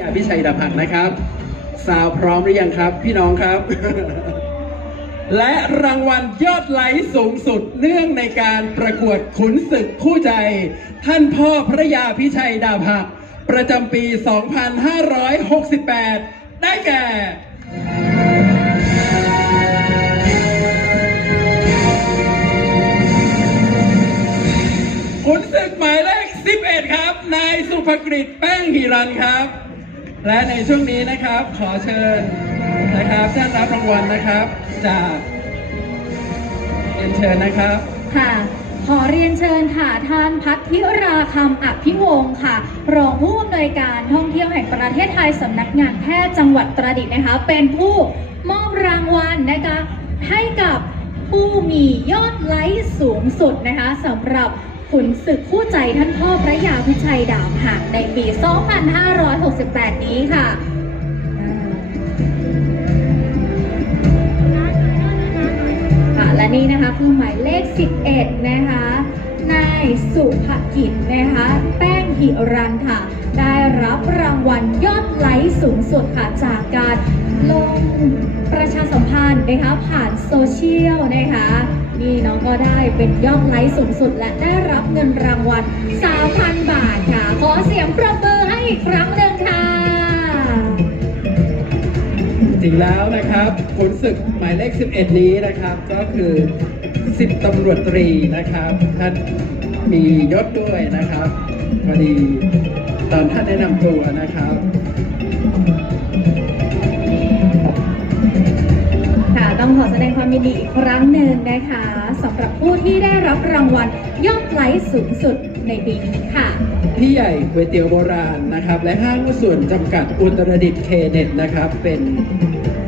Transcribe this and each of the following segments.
ยาพิชัยดาบหักนะครับ สาวพร้อมหรือยังครับ พี่น้องครับ และรางวัลยอดไลค์สูงสุดเนื่องในการประกวดขุนศึกคู่ใจ ท่านพ่อพระยาพิชัยดาบหัก ประจำปี 2568 ได้แก่ขุนศึกหมายเลข 11 ครับ นายสุภกฤษแป้งหิรันครับ และในช่วงนี้นะครับขอเชิญนะครับท่านรับรางวัลนะครับจากเรียนเชิญนะครับ ค่ะ ขอเรียนเชิญค่ะท่านพัทธิราคำอภิวงศ์ค่ะ รองผู้อำนวยการท่องเที่ยวแห่งประเทศไทยสำนักงานแพทย์จังหวัดตราดิตนะคะ เป็นผู้มอบรางวัลนะคะให้กับผู้มียอดไลค์สูงสุดนะคะสำหรับ ขุนศึกคู่ใจท่านพ่อพระยาพิชัยดาบหักในปี 2568 นี้ค่ะค่ะ และนี่นะคะคือหมายเลข 11 นะคะนายสุภกิจนะคะ แป้งหิรันค่ะ ได้รับรางวัลยอดไลค์สูงสุดค่ะ จากการลงประชาสัมพันธ์นะคะผ่านโซเชียลนะคะ นี่น้องก็ได้เป็นยอดไลค์สูงสุดและได้รับเงินรางวัล 3,000 บาทค่ะ ขอเสียงปรบมือให้อีกครั้งหนึ่งค่ะ จริงแล้วนะครับขุนศึกหมายเลข 11 นี้นะครับ ก็คือ10ตำรวจตรีนะครับ ท่านมียศด้วยนะครับพอดีตอนท่านแนะนำตัวนะครับ ต้องขอแสดงความยินดีอีกครั้งหนึ่งนะคะสำหรับผู้ที่ได้รับรางวัลยอดไลค์สูงสุดในปีนี้ค่ะ พี่ใหญ่ก๋วยเตี๋ยวโบราณนะครับ และห้างหุ้นส่วนจำกัดอุตรดิตถ์เคเน็ตนะครับ เป็น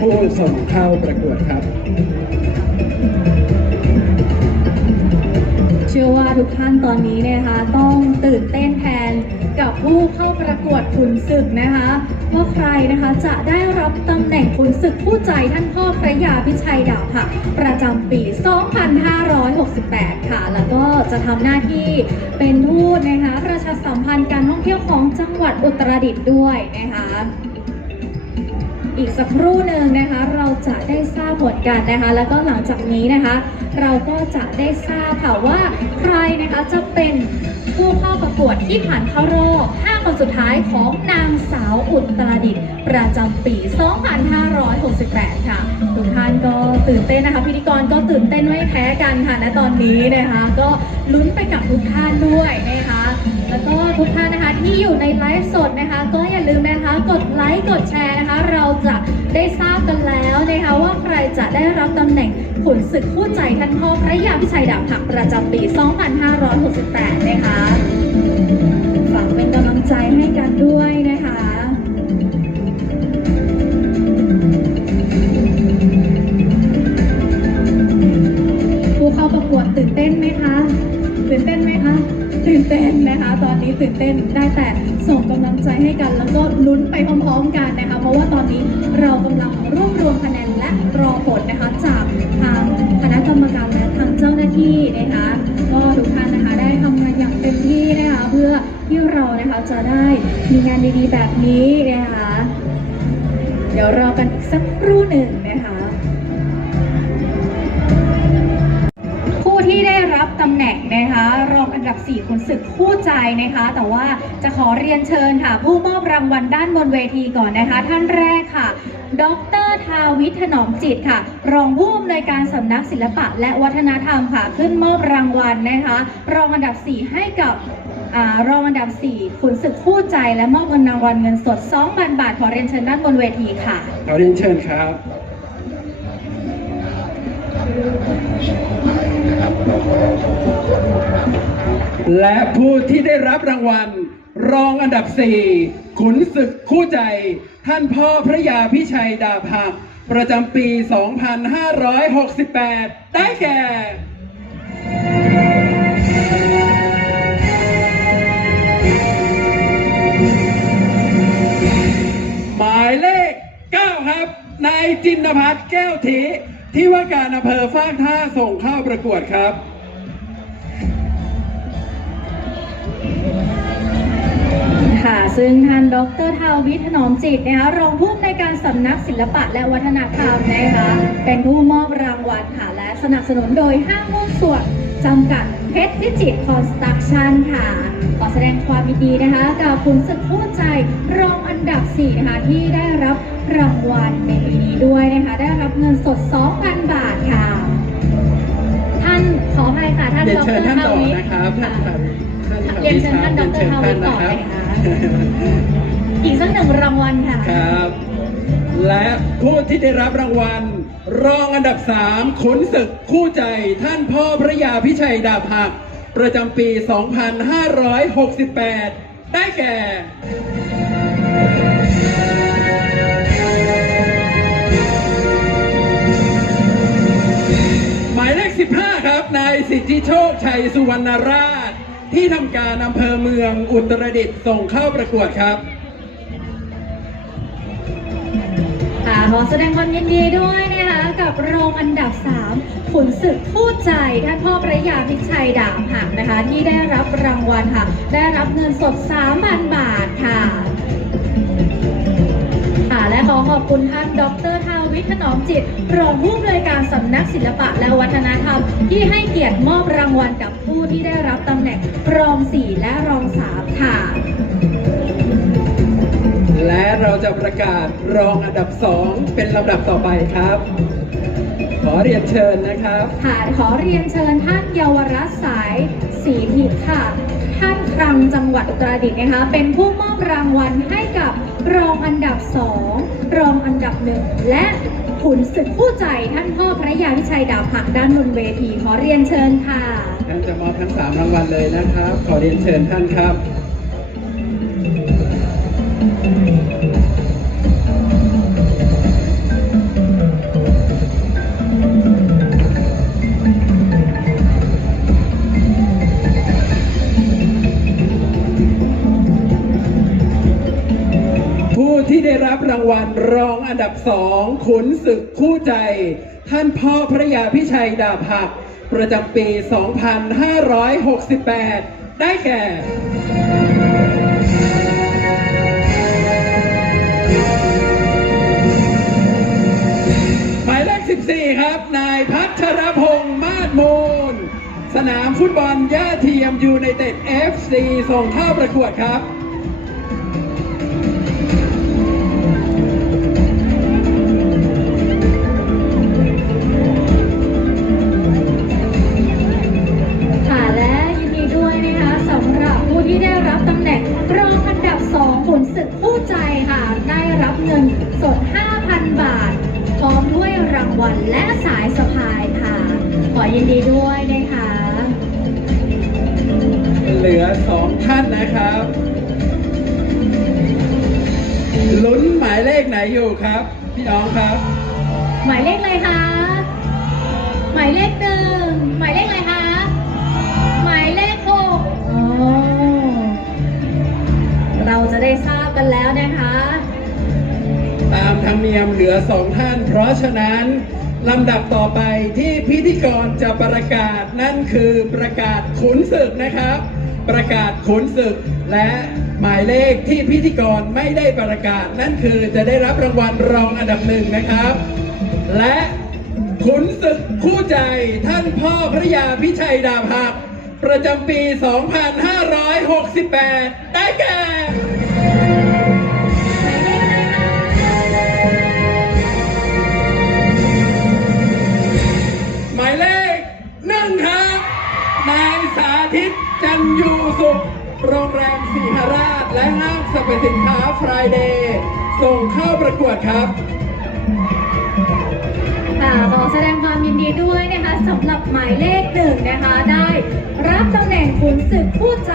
ผู้ส่งเข้าประกวดครับ เชื่อว่าทุกท่านตอนนี้นะคะ ต้องตื่นเต้นแทนกับผู้เข้าประกวดขุนศึกนะคะ ว่าใครนะคะ จะได้รับตำแหน่งขุนศึกผู้ใจท่านพ่อพระยาพิชัยดาบค่ะประจำปี 2568 ค่ะ แล้วก็จะทำหน้าที่เป็นทูตนะคะประชาสัมพันธ์การท่องเที่ยวของจังหวัดอุตรดิตถ์ด้วยนะคะ อีกสักครู่หนึ่งนะคะ เราจะได้ทราบผลกันนะคะ แล้วก็หลังจากนี้นะคะ เราก็จะได้ทราบค่ะว่าใครนะคะจะเป็นผู้เข้าประกวดที่ผ่านเข้ารอบ5คนสุดท้ายของนางสาวอุตรดิตถ์ประจำปี 2568 ค่ะ ทุกท่านก็ตื่นเต้นนะคะ พิธีกรก็ตื่นเต้นไม่แพ้กันค่ะณตอนนี้นะคะ ก็ลุ้นไปกับทุกท่านด้วยนะคะ แล้วก็ทุกท่านนะคะที่อยู่ในไลฟ์สดนะคะ ก็อย่าลืมนะคะ กดไลค์กดแชร์นะคะ เราจะได้ทราบกันแล้วนะคะว่าใครจะได้รับตำแหน่งขุนศึกคู่ใจท่านพ่อพระยาพิชัยดาบหักประจำปี 2568 นะคะฝากเป็นกำลังใจให้กันด้วยนะคะผู้เข้าประกวดตื่นเต้นไหมคะตื่นเต้นไหมคะตื่นเต้นนะคะ ตอนนี้ตื่นเต้นได้แต่ส่งกำลังใจให้กัน แล้วก็ลุ้นไปพร้อมๆกัน ราะว่าตอนนี้เรากำลังรวบรวมคะแนนและรอผลนะคะจากทางคณะกรรมการและทางเจ้าหน้าที่นะคะก็ทุกท่านนะคะได้ทำงานอย่างเต็มที่นะคะเพื่อที่เรานะคะจะได้มีงานดีๆแบบนี้นะคะเดี๋ยวรอกันอีกสักครู่หนึ่ง นะคะรองอันดับ4ขุนศึกคู่ใจนะคะ แต่ว่าจะขอเรียนเชิญค่ะ ผู้มอบรางวัลด้านบนเวทีก่อนนะคะ ท่านแรกค่ะ ดรทาวิทย์ถนอมจิตค่ะ รองผู้อำนวยการสำนักศิลปะและวัฒนธรรมค่ะ ขึ้นมอบรางวัลนะคะ รองอันดับ 4 ให้กับอารองอันดับ4ขุนศึกคู่ใจและมอบเงินรางวัลเงินสด 2,000 บาท ขอเรียนเชิญด้านบนเวทีค่ะ ขอเรียนเชิญครับ และผู้ที่ได้รับรางวัล รองอันดับ4ขุนศึกคู่ใจ ท่านพ่อพระยาพิชัยดาบหักประจำปี 2568 ได้แก่หมายเลข 9 ครับ นายจินพัฒน์แก้วถี ที่ว่าการอำเภอฟากท่าส่งเข้าประกวดครับค่ะซึ่งท่านดรทาวิถนอมจิตนะคะรองผู้อำนวยการสำนักศิลปะและวัฒนธรรมนะคะเป็นผู้มอบรางวัลค่ะและสนับสนุนโดยห้างหุ้นส่วนจำกัดเพชรพิจิตรคอนสตรักชั่นค่ะขอแสดงความยินดีนะคะกับคุณศึกคู่ใจรองอันดับ 4 นะคะที่ได้รับ รางวัลในปีนี้ด้วยนะคะ ได้รับเงินสด 2,000 บาทค่ะ ท่านขออภัยค่ะท่านเรียนดเชิญรท่านทาต่อวิทย์นะครับท่านค่ะท่านท่านเรียนเชิญท่านดรเรียนเชิญทาวิทย์ต่อท่านไปนะคค่ะรับอีกสักหนึ่งรางวัลค่ะ ครับ และผู้ที่ได้รับรางวัล รองอันดับ 3ขุนศึกคู่ใจท่านพ่อพระยาพิชัยดาบหัก ประจำปี 2568 ได้แก่ 15 ครับ นายสิทธิโชคชัยสุวรรณราช ที่ทำการอำเภอเมืองอุตรดิตถ์ส่งเข้าประกวดครับ ค่ะขอแสดงความยินดีด้วยนะคะกับรองอันดับ 3 ขุนศึกคู่ใจท่านพ่อพระยาพิชัยดาบหักนะคะ ที่ได้รับรางวัลค่ะ ได้รับเงินสด 3,000 บาทค่ะ ค่ะและขอขอบคุณท่านดรทา วิทย์ถนอมจิตรองผู้อำนวยการสำนักศิลปะและวัฒนธรรม ที่ให้เกียรติมอบรางวัลกับผู้ที่ได้รับตำแหน่งรอง4และรอง3ค่ะ และเราจะประกาศรองอันดับ2เป็นลำดับต่อไปครับ ขอเรียนเชิญนะครับ ค่ะขอเรียนเชิญท่านเยาวรัตน์สายศรีผิดค่ะ รานครังจังหวัดอุตรดิตถ์นะคะ เป็นผู้มอบรางวัลให้กับรองอันดับสองรองอันดับหนึ่งและขุนศึกผู้ใจท่านพ่อพระยาวิชัยดาบหักด้านบนเวทีขอเรียนเชิญค่ะ ท่านจะมอบทั้ง3รางวัลเลยนะครับ ขอเรียนเชิญท่านครับ วัลรองอันดับสองขุนศึกคู่ใจ ท่านพ่อพระยาพิชัยดาบหัก ประจำปี 2568 ได้แก่หมายเลข 14 ครับ นายพัชรพงษ์มาศมูล สนามฟุตบอลย่าเทียมยูไนเต็ด FC ส่งเข้าประกวดครับ ท่านนะครับลุ้นหมายเลขไหนอยู่ครับ พี่น้องครับ หมายเลขอะไรคะหมายเลขหนึ่งหมายเลขอะไรคะหมายเลขหกอ๋อเราจะได้ทราบกันแล้วนะคะ ตามธรรมเนียมเหลือสองท่าน เพราะฉะนั้นลำดับต่อไปที่พิธีกรจะประกาศนั่นคือประกาศขุนศึกนะครับ ประกาศขุนศึก และหมายเลขที่พิธีกรไม่ได้ประกาศ นั่นคือจะได้รับรางวัลรองอันดับหนึ่งนะครับ และขุนศึกคู่ใจท่านพ่อพระยาพิชัยดาบหัก ประจำปี 2568 ได้แก่ เข้าประกวดครับค่ะขอแสดงความยินดีด้วยนะคะสำหรับหมายเลขหนึ่งนะคะ ได้รับตำแหน่งขุนศึกคู่ใจ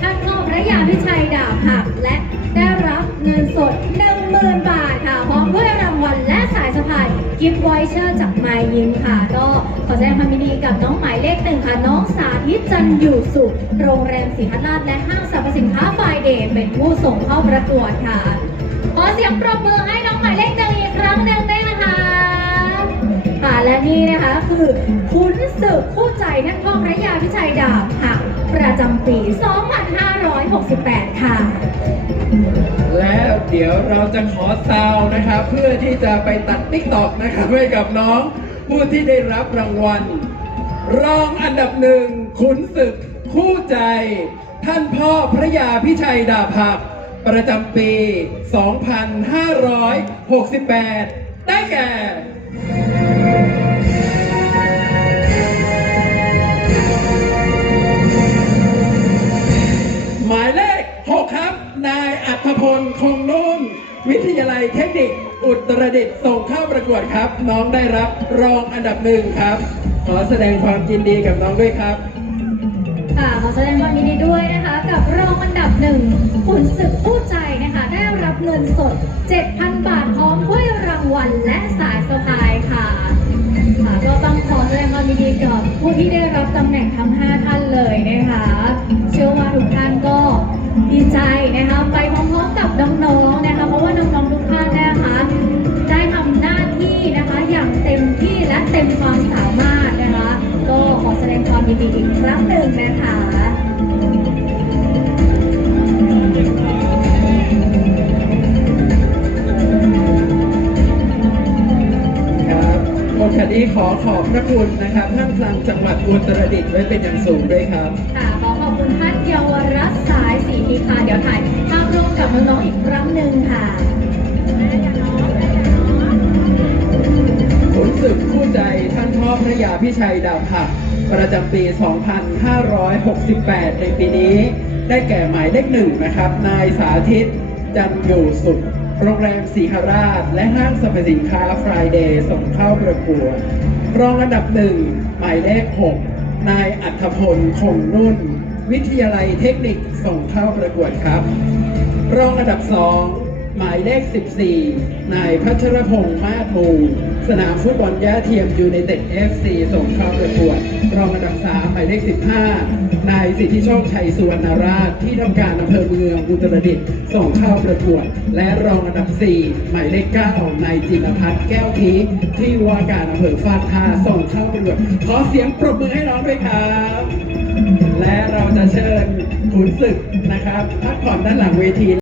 ท่านพ่อพระยาพิชัยดาบหักและได้รับเงินสด10,000บาทค่ะพร้อมด้วยรางวัลและสายสะพายกิฟต์วอยเชอร์จากไมยิมค่ะ ก็ขอแสดงความยินดีกับน้องหมายเลขหนึ่งค่ะน้องสาธิตจันอยู่สุขโรงแรมศรีพัฒราชและห้างสรรพสินค้าไฟเดย์เป็นผู้ส่งเข้าประกวดค่ะ เสียงปรบมือให้น้องหมายเลขหนึ่งอีกครั้งหนึ่งได้นะคะค่ะและนี่นะคะคือขุนศึกคู่ใจท่านพ่อพระยาพิชัยดาบหักประจำปี 2568 ค่ะ และเดี๋ยวเราจะขอซาวน์นะครับ เพื่อที่จะไปตัดติ๊กตอกนะครับให้กับน้องผู้ที่ได้รับรางวัล รองอันดับหนึ่งขุนศึกคู่ใจ ท่านพ่อพระยาพิชัยดาบหัก ประจำปี 2568 ได้แก่หมายเลข 6 ครับ นายอัธพล คงนุ่น วิทยาลัยเทคนิค อุตรดิตถ์ส่งเข้าประกวดครับ น้องได้รับรองอันดับหนึ่งครับ ขอแสดงความยินดีกับน้องด้วยครับ ค่ะขอแสดงความยินดีด้วยนะคะ กับรองอันดับหนึ่งขุนศึกผู้ใจนะคะ ได้รับเงินสด 7,000 บาทพร้อมด้วยรางวัลและสายสะพายค่ะค่ะก็ต้องขอแสดงความยินดีกับผู้ที่ได้รับตำแหน่งทั้ง 5 ท่านเลยนะคะ ดงความยินดีอีกครั้งหนึ่งนะคะครับโอกาสนี้ขอขอบพระคุณนะครับท่านพลังจังหวัดอุตรดิตถ์ไว้เป็นอย่างสูงด้วยครับ ค่ะขอขอบคุณท่านเยาวรัตน์สายศรีพีค่ะ เดี๋ยวถ่ายภาพร่วมกับน้องๆอีกครั้งหนึ่งค่ะขุนศึกคู่ใจท่านพ่อพระยาพิชัยดาบหัก ประจำปี 2568 ในปีนี้ ได้แก่หมายเลขหนึ่งนะครับ นายสาธิต จันอยู่สุข โรงแรมสีหราช และห้างสรรพสินค้าฟรายเดย์ส่งเข้าประกวด รองอันดับหนึ่งหมายเลข 6 นายอัธพล คงนุ่น วิทยาลัยเทคนิคส่งเข้าประกวดครับ รองอันดับสอง หมายเลข 14 นายพัชรพงษ์มาศมูสนามฟุตบอลย่าเทียมยูไนเต็ด FC ส่งเข้าประกวด รองอันดับ3หมายเลข 15 นายสิทธิโชคชัยสุวรรณราชที่ทำการอำเภอเมืองอุตรดิตถ์ส่งเข้าประกวด และรองอันดับ 4 หมายเลข9นายจินพัฒน์แก้วทิพย์ที่ว่าการอำเภอฟากท่าส่งเข้าประกวด ขอเสียงปรบมือให้น้องด้วยครับและเราจะเชิญขุนศึกนะครับพักผ่อนด้านหลังเวที